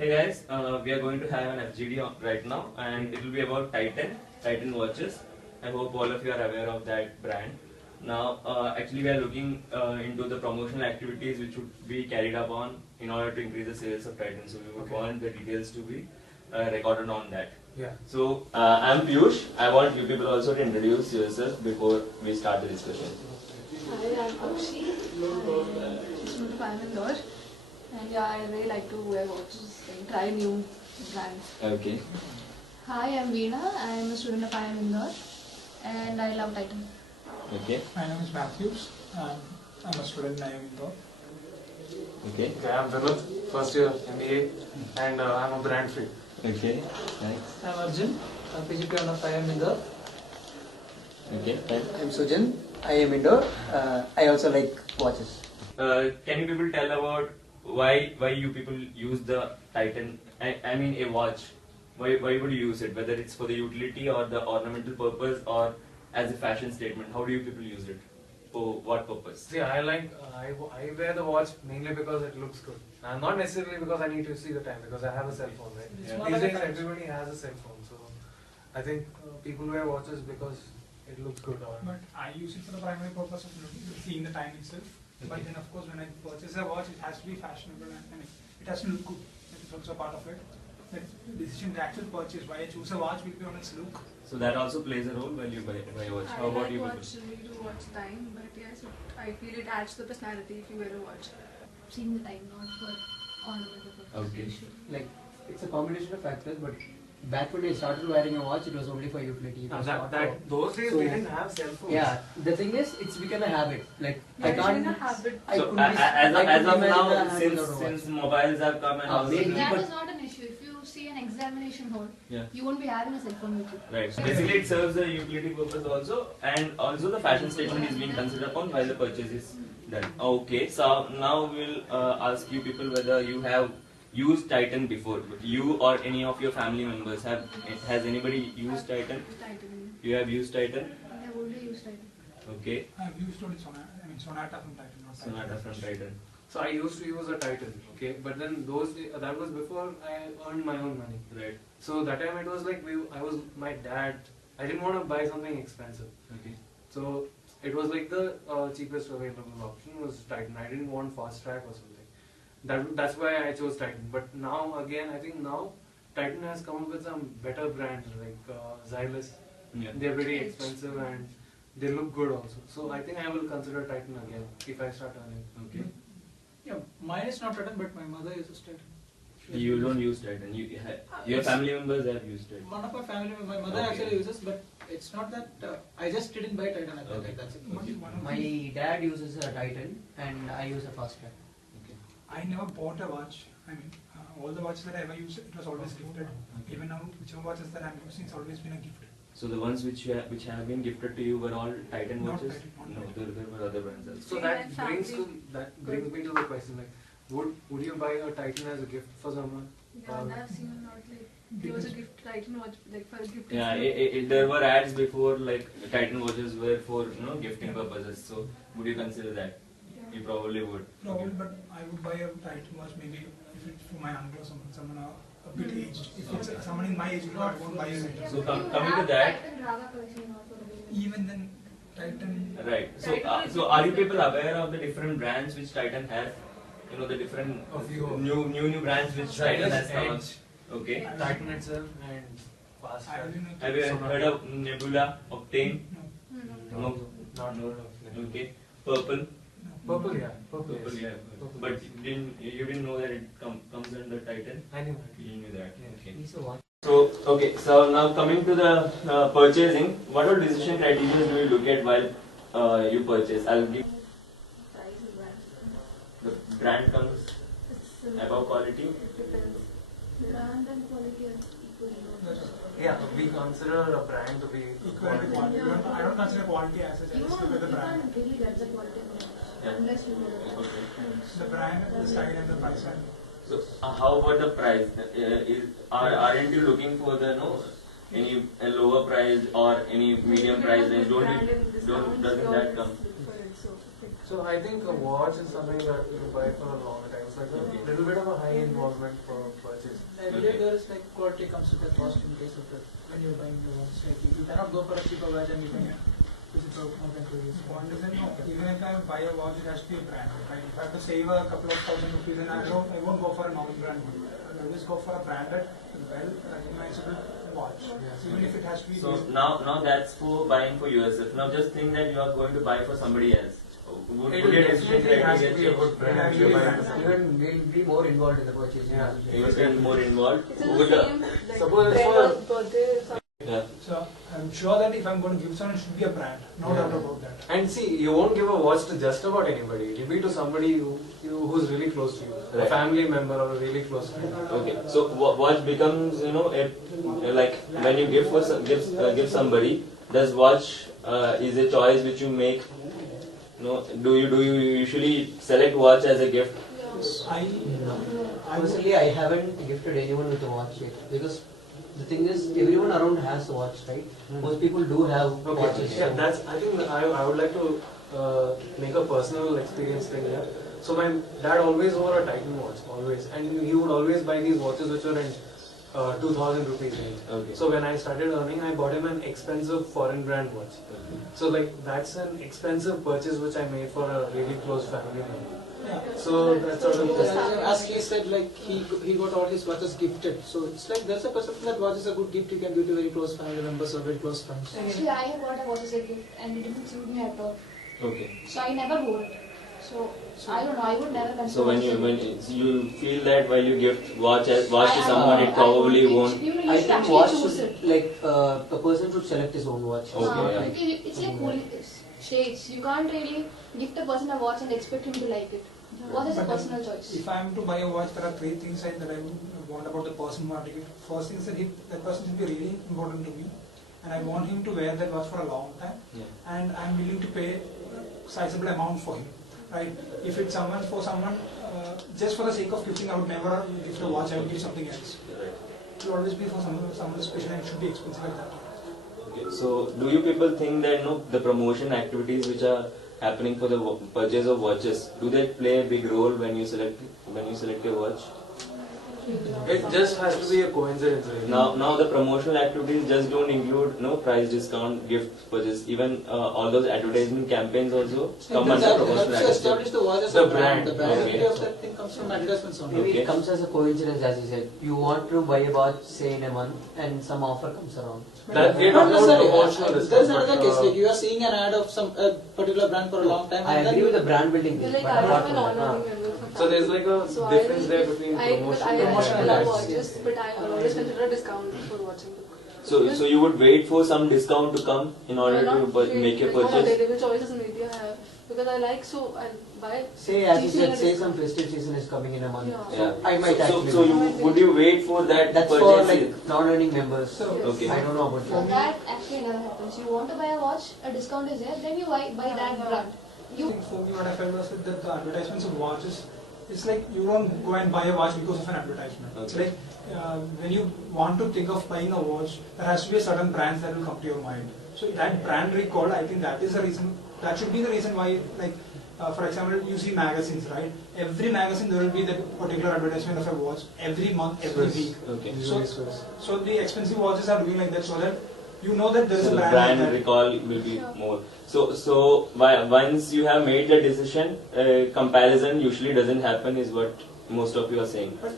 Hey guys, we are going to have an FGD right now, and it will be about Titan watches. I hope all of you are aware of that brand. Now, actually, we are looking into the promotional activities which would be carried upon in order to increase the sales of Titan. So we would want the details to be recorded on that. Yeah. So I'm Piyush. I want you people also to introduce yourself before we start the discussion. Hi, I'm Akshi. I'm student of IIM Indore. And yeah, I really like to wear watches and try new brands. Okay. Hi, I'm Veena. I'm a student of IIM Indore. And I love Titan. Okay. My name is Matthews. I'm a student in IIM Indore. Okay. Okay, I'm Vinod, first year MBA, and I'm a brand freak. Okay. Thanks. I'm Arjun, I'm PGP of IIM Indore. Okay. Thanks. I'm Sujan, IIM Indore. I also like watches. Can you people tell about why you people use the Titan? I mean a watch. Why would you use it? Whether it's for the utility or the ornamental purpose or as a fashion statement. How do you people use it? For what purpose? See, I wear the watch mainly because it looks good. Not necessarily because I need to see the time, because I have a cell phone, right? Yeah. These days everybody has a cell phone, so I think people wear watches because it looks good. But I use it for the primary purpose of seeing the time itself. But then, of course, when I purchase a watch, it has to be fashionable and it has to look good. That is also part of it. The decision to actually purchase why I choose a watch will be on its look. So that also plays a role when you buy a watch. How about you people? We do watch time, but yes, I feel it adds to the personality if you wear a watch. Seeing the time, not for ornamental purpose. Okay. Like, it's a combination of factors, but back when I started wearing a watch, it was only for utility. It was not for- Those days So- we didn't have cell phones. Yeah, the thing is, it's become a habit. Like, Yeah, I it's can't. been a habit. I So couldn't be- as I of couldn't now, imagine having a watch. since mobiles have come and all maybe- That but- is not an issue. If you see an examination hall, Yeah. you won't be having a cell phone with you. Right. So basically, it serves a utility purpose also, and also the fashion statement is being considered upon while the purchase is done. Okay. So now we'll ask you people whether you have used Titan before. You or any of your family members has anybody used Titan? Titan. You have used Titan? I have only used Titan. Okay. I've used only Sonata from Titan, not Titan. Sonata from Titan. So I used to use a Titan, okay, but then those days, that was before I earned my own money. Right. So that time it was like my dad. I didn't want to buy something expensive. Okay. So it was like the cheapest available option was Titan. I didn't want Fast Track or something. That's why I chose Titan. But now again, I think now Titan has come up with some better brands like Xylus. Yeah. They're pretty expensive and they look good also. So I think I will consider Titan again if I start earning. Okay. Yeah, mine is not Titan, but my mother uses Titan. You don't use Titan. Your family members have used it. One of my family, my mother Okay. actually uses, but it's not that I just didn't buy Titan. I Okay. That's it. Okay. My dad uses a Titan, and I use a Fast Track. Okay. I never bought a watch. I mean, all the watches that I ever used, it was always gifted. Okay. Even now, whichever watches that I'm using, it's always been a gift. So the ones which have been gifted to you were all Titan Not watches? Titan, not No, Titan. there were other brands also. So See, that my brings me to the question like, would you buy a Titan as a gift for someone? Yeah, and I've seen a lot like there was a gift Titan watch like for a gift. Yeah, there were ads before like Titan watches were for gifting purposes. So would you consider that? You probably would. Probably, Okay. but I would buy a Titan watch maybe if it's for my uncle or someone a bit aged. If it's someone in my age group, I won't buy a Titan. So coming to that, Even then, Titan. right? So are you people aware of the different brands which Titan has? You know the different A few. new brands which Titan has come. Edge. Okay. Titan itself and Fast I Track. don't know. Have you heard of Nebula, Octane? No. No. Not heard of. Okay. Purple. Purple, yeah. Purple, Purple, yes. yeah. Purple, But yes. you didn't know that it comes under Titan. I knew You knew that. Yeah. Okay. He's a watch. So okay. So now coming to the purchasing, what all decision criteria do you look at while you purchase? I'll give Price is brand. the brand comes It's above quality. It depends. Brand and quality are equally important. Yeah, we consider a brand to be Equal to quality. I don't consider quality as such. I You just look at the brand. can't really get the quality from it Yeah. unless you know the Okay. The brand, the style, and the price. So how about the price? Aren't you looking for the any a lower price or any medium price range? Doesn't that come? So I think a watch is something that you buy for a long time. It's like a little bit of a high involvement for a purchase. I believe there is like quality comes with the cost in case of it when you're buying the watch. Like you cannot go for a cheaper watch and you can use it for more than 2 years. The point is that no, even if I buy a watch, it has to be a brand. Right? If I have to save a couple of thousand rupees, then I won't go for a normal brand one. I'll always go for a branded, well recognizable watch, even if it has to be. So now that's for buying for yourself. Now just think that you are going to buy for somebody else. Would It your will decision definitely has to criteria be a change? good brand. Yeah, if you're buying yeah. for Even we'll be more involved in the purchasing. Yeah. You will be more involved. It's Would the you- same like Suppose it's friend for- or birthday. Yeah. So I'm sure that if I'm going to give someone, it should be a brand. No Yeah. doubt about that. And see, you won't give a watch to just about anybody. It will be to somebody who's really close to you, a Right. family member or a really close friend. Okay, so watch becomes, like when you give for give somebody, does watch is a choice which you make? Do you usually select watch as a gift? I Personally, I haven't gifted anyone with a watch yet because the thing is, everyone around has a watch, right? Most people do have watches. Yeah, so- that's. I think I would like to make a personal experience thing here. So my dad always wore a Titan watch, always, and he would always buy these watches which were in 2,000 rupees range. Okay. So when I started earning, I bought him an expensive foreign brand watch. So like that's an expensive purchase which I made for a really close family member. yeah. So that's sort of As he said, like he got all his watches gifted. So it's like there's a perception that watch is a good gift you can give to very close family members or very close friends. Actually, I have got a watch as a gift and it didn't suit me at all. Okay. So I never wore it. So I don't know, I would never consider So when you feel that while you gift watch to I- someone, it probably I- won't. You I should think actually watch choose should, it. like a person should select his own watch. Okay, yeah. Because it's like cool shades. You can't really gift a person a watch and expect him to like it. Watch is a But then personal choice. If I am to buy a watch, there are three things that I want about the person who I take it. First thing is that that person should be really important to me, and I want him to wear that watch for a long time, Yeah. and I'm willing to pay sizable amount for him. Right? If it's someone for someone, just for the sake of gifting, I would never gift a watch. I would give something else. Right. It will always be for someone special, and it should be expensive at that. Okay. So do you people think that the promotion activities which are happening for the purchase of watches, do they play a big role when you select your watch? it just has to be a coincidence. Really. Now the promotional activities just don't include price discount, gift purchase. Even all those advertisement campaigns also come under promotional To establish activities. the watch as The a brand. The brand, brand okay. of that thing comes from advertisements only. Maybe Okay. it comes as a coincidence, as you said. You want to buy a watch, say in a month, and some offer comes around. That we Not talk about necessarily. promotional There's discount, another but, case, like you are seeing an ad of some particular brand for a long time I and agree with the then brand building You're thing, like, but I apart am from an that, honorary member for so there's like a So difference there I between love promotion and ads. watches, but I always consider a discount for watching them. So you would wait for some discount to come in order to make your Not purchase. available choices maybe I have because I like so I'll buy. say as you cheaply said, at a say discount. some festive season is coming in a month. Yeah. So Yeah. I might So actually. would you wait for that That's for purchase? like non-earning members. So, Okay. I don't know about So that. that actually never happens. You want to buy a watch, a discount is there, then you buy that brand. You For me, what I felt was that the advertisements of watches, it's like you don't go and buy a watch because of an advertisement. It's Okay. like when you want to think of buying a watch, there has to be a certain brands that will come to your mind. So that brand recall, I think that is the reason. That should be the reason why, like, for example, you see magazines, right? Every magazine there will be that particular advertisement of a watch every month, every week. Okay. Usually Swiss. So the expensive watches are doing like that, so that you know that there is So a the brand. brand like that. recall will be more. So once you have made the decision, comparison usually doesn't happen, is what most of you are saying. But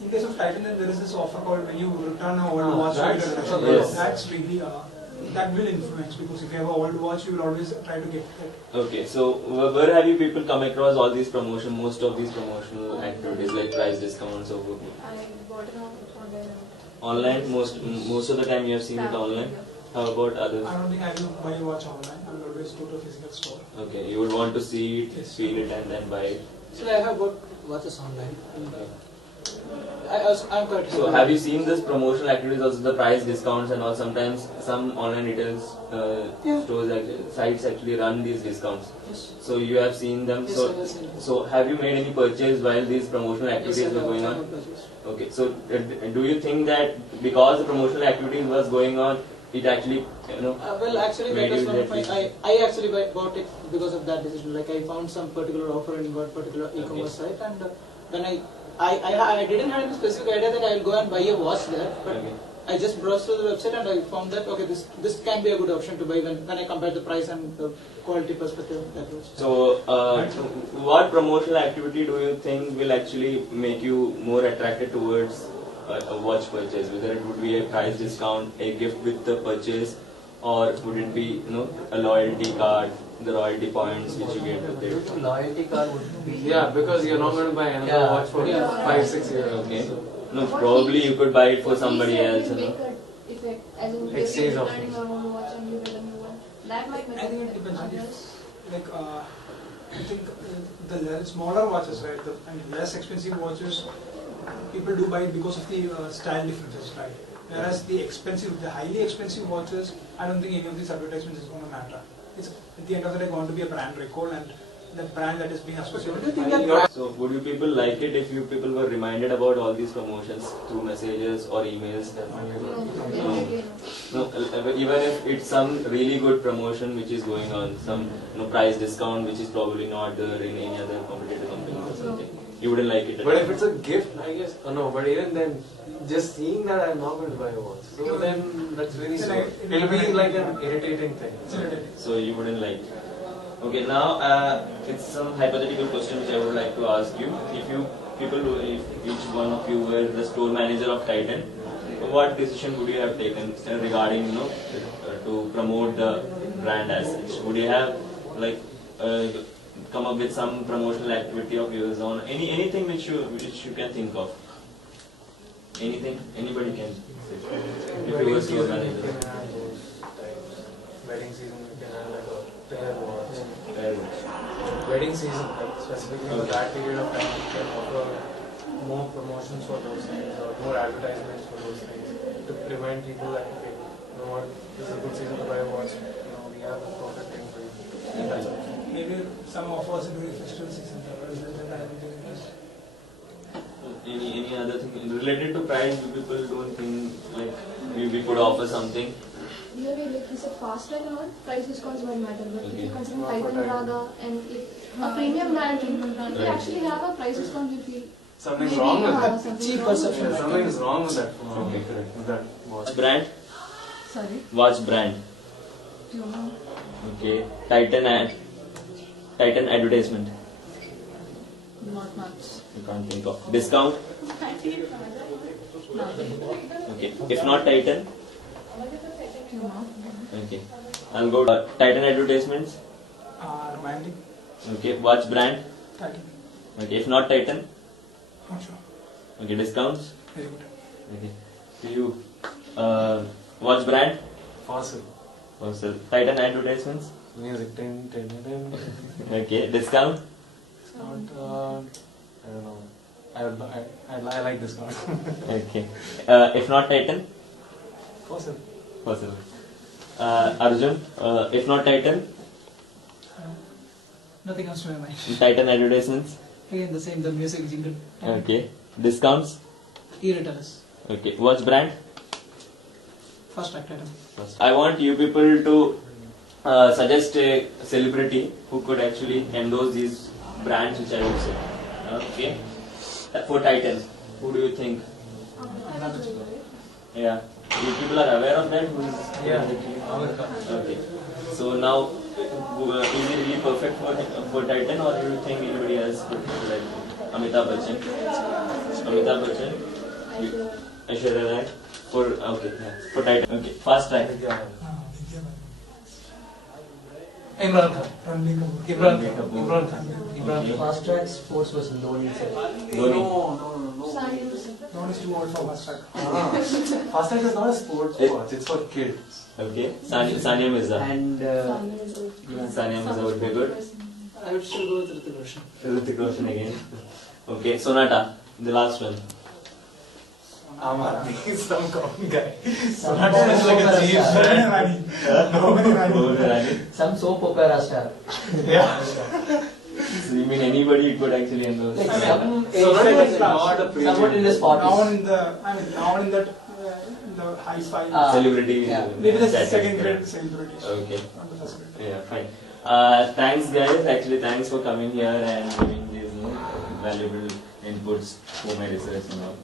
in case of Titan, then there is this offer called when you return an old watch, that's- you get a reduction. yes. That's really that will influence, because if you have an old watch, you will always try to get that. Okay, so where have you people come across all these most of these promotional activities like price discounts or I bought it online. online? Most of the time you have seen it online. How about others? I don't think I will buy a watch online. I will always go to a physical store. Okay, you would want to see it, Yes. feel it, and then buy it. actually I have bought watches online. Okay. I'm quite So have you seen this promotional activities also, the price discounts and all? Sometimes some online retailers Yeah. stores sites actually run these discounts. Yes. So you have seen them. Yes, So I have seen them. so have you made any purchase while these promotional Yes, activities I were have- going I on? have purchased. Okay, so do you think that because the promotional activities was going on, it actually Well, actually, Made that was you one of that my. I actually bought it because of that decision. Like I found some particular offer in one particular e-commerce site, and when I didn't have any specific idea that I will go and buy a watch there, but Okay. I just browsed through the website and I found that okay, this can be a good option to buy when I compare the price and the quality perspective. That was. So, what promotional activity do you think will actually make you more attracted towards a watch purchase? Whether it would be a price discount, a gift with the purchase, or would it be a loyalty card, the royalty points which you get with it? Loyalty card would be. Yeah, because you're not going to buy another Yeah. watch for Yeah. 5-6 years. Okay. So, No, probably you could buy it for What he somebody said else. will make an effect, as in if Exchange you're of returning your own watch and you get a new one. That might make I think it effect. depends on Others. like I think the smaller watches, right? Less expensive watches, people do buy it because of the style differences, right? Whereas the highly expensive watches, I don't think any of these advertisements is going to matter. It's at the end of the day going to be a brand recall and the brand that is being associated with. So, would you people like it if you people were reminded about all these promotions through messages or emails? No, definitely no. No, even if it's some really good promotion which is going on, some price discount which is probably not there in any other competitor company or something, you wouldn't like it at but all. if it's a gift, I guess. No, but even then, just seeing that, I'm not going to buy a watch. So then, that's very It's slow. like- It'll be like an irritating thing. So you wouldn't like it. Okay, now it's some hypothetical question which I would like to ask you. If each one of you were the store manager of Titan, what decision would you have taken regarding to promote the brand as such? Would you have come up with some promotional activity of yours on anything which you can think of? Anything anybody can say. If you were store manager. Wedding season, we can have like a pair watch. Very good. Wedding season, like specifically for that period of time, we can offer more promotions for those things or more advertisements for those things to remind people that, okay, you know what, this is a good season to buy a watch. We have a perfect thing for you. And that's all. Maybe some offers during festival season. Any other thing related to price? People don't think like we could offer something. The other way, like you said, fast track and all, price discounts might matter. But if you consider Not for Titan Titan. Raga and if a premium brand, if you actually have a price discount, you feel Something's maybe wrong with that. something Cheap wrong. perception. Yeah, something is wrong with that. Okay, correct. With that watch. Brand? Sorry, Watch brand. do you know? Okay. Titan advertisement. Not much. You can't think of. Discount? Nothing. Okay. If not Titan? No. Okay. I'll go to Titan advertisements. Romantic, Okay. Watch brand? Titan, Okay. If not Titan? not sure. Okay. Discounts? Very good. Okay. To you. Watch brand? Fossil. Also, Titan advertisements? Music. Tin, tin, tin, tin. Okay. Discount? Discount. I don't know. I like discount. Okay. If not Titan? Fossil. Possible. Arjun? If not Titan? Nothing comes to my mind. Titan advertisements? Again, the same, the music jingle. Okay. Discounts? E-retailers. Okay. Watch brand? Fast track Titan. I want you people to suggest a celebrity who could actually endorse these brands which I would say. Okay. For Titan, who do you think? Yeah. You people are aware of that? Who is Okay. So now, is it really perfect for Titan, or do you think anybody else could like Amitabh Bachchan? Amitabh Bachchan? Aishwarya Rai? For Titan. Okay. Fast track. Imran Khan. Ranbir Kapoor. Imran Khan. Imran Khan. Fast track sports person Dhoni itself. Dhoni. No one is too old for fast track. Fast track is not a sports watch, it's for kids. Okay. Sania Mirza. And Sania Mirza would be good. I would still go with Hrithik Roshan. Hrithik Roshan again. Okay. Sonata. The last one. He's some common guy. Sonata is like a cheap Rani. Bhuvan Rani. some soap opera star. So you mean anybody it could actually endorse? Like some Sonata is not a premium. someone in his Now 40s. in that in the high five. Celebrity. Yeah. Maybe the status, second correct. grade celebrities. Okay. Not the first grade. Yeah, fine. Thanks guys. Actually, thanks for coming here and giving these valuable inputs for my research and all.